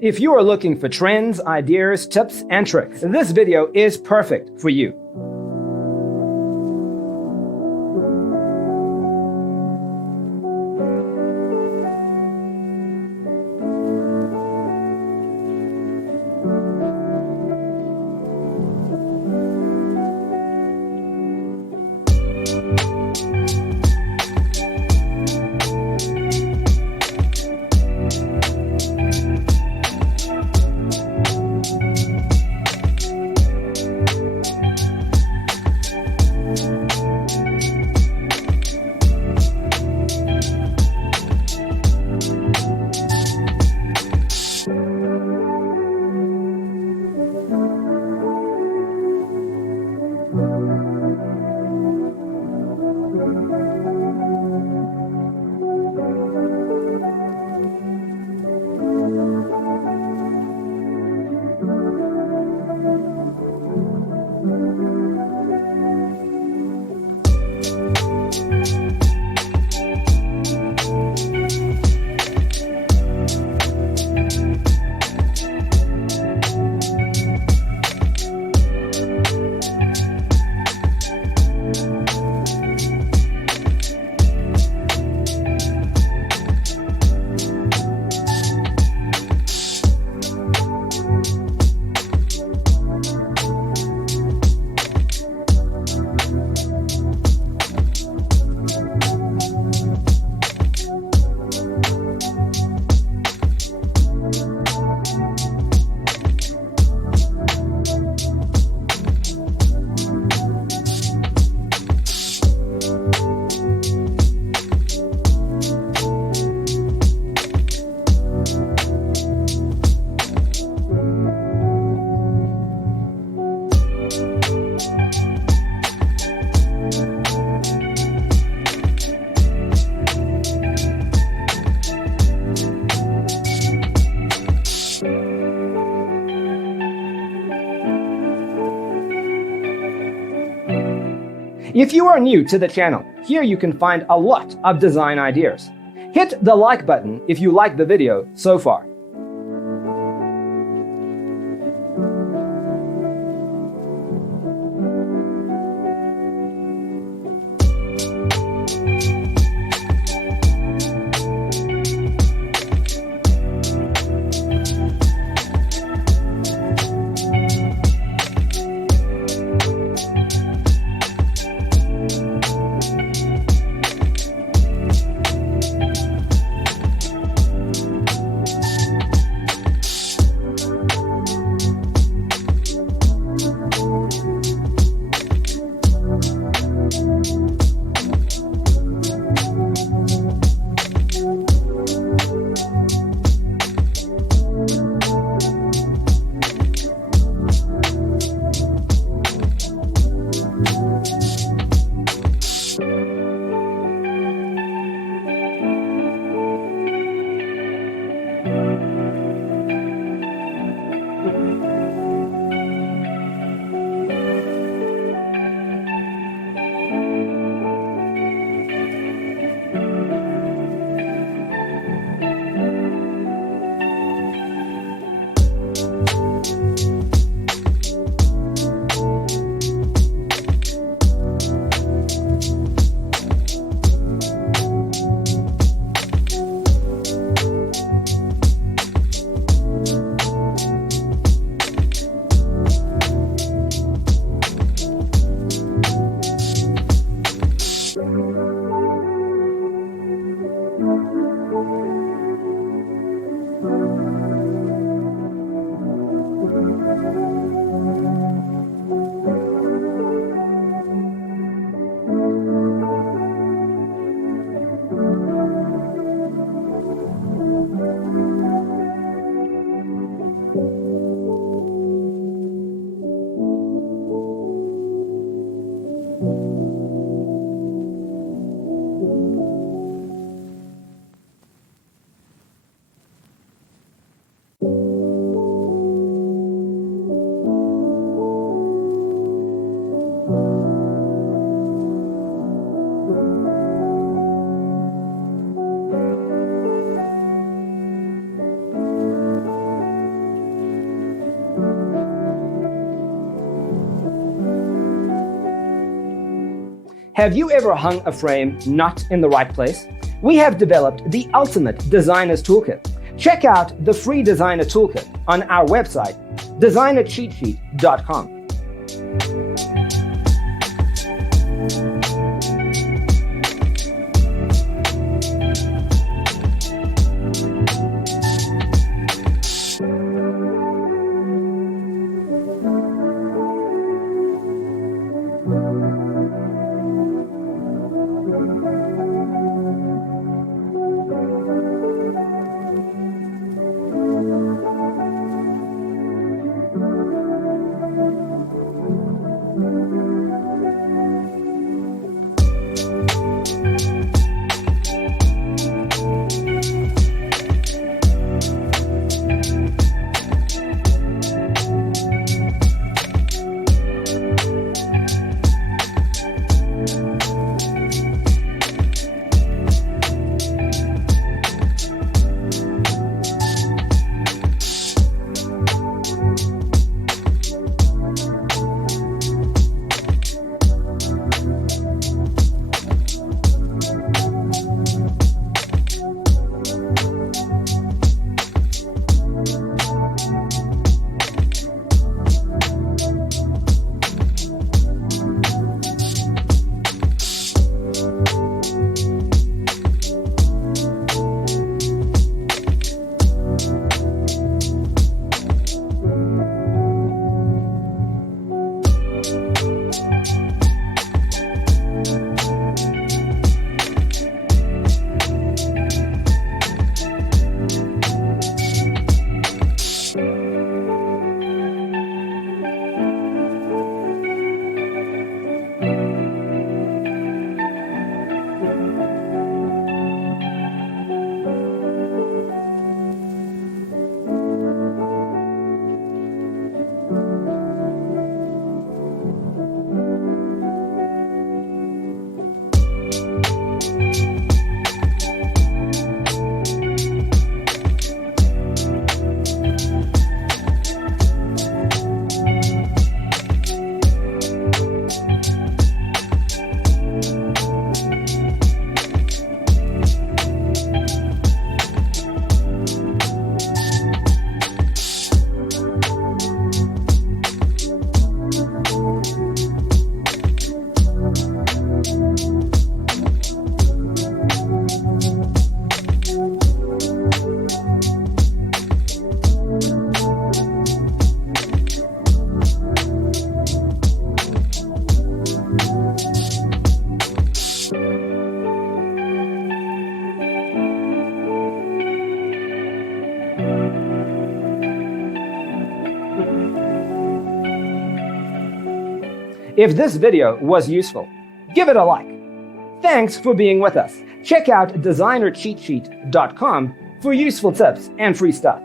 If you are looking for trends, ideas, tips, and tricks, this video is perfect for you. If you are new to the channel, here you can find a lot of design ideas. Hit the like button if you like the video so far. Have you ever hung a frame not in the right place? We have developed the ultimate designer's toolkit. Check out the free designer toolkit on our website, designercheatsheet.com. If this video was useful, give it a like. Thanks for being with us. Check out designercheatsheet.com for useful tips and free stuff.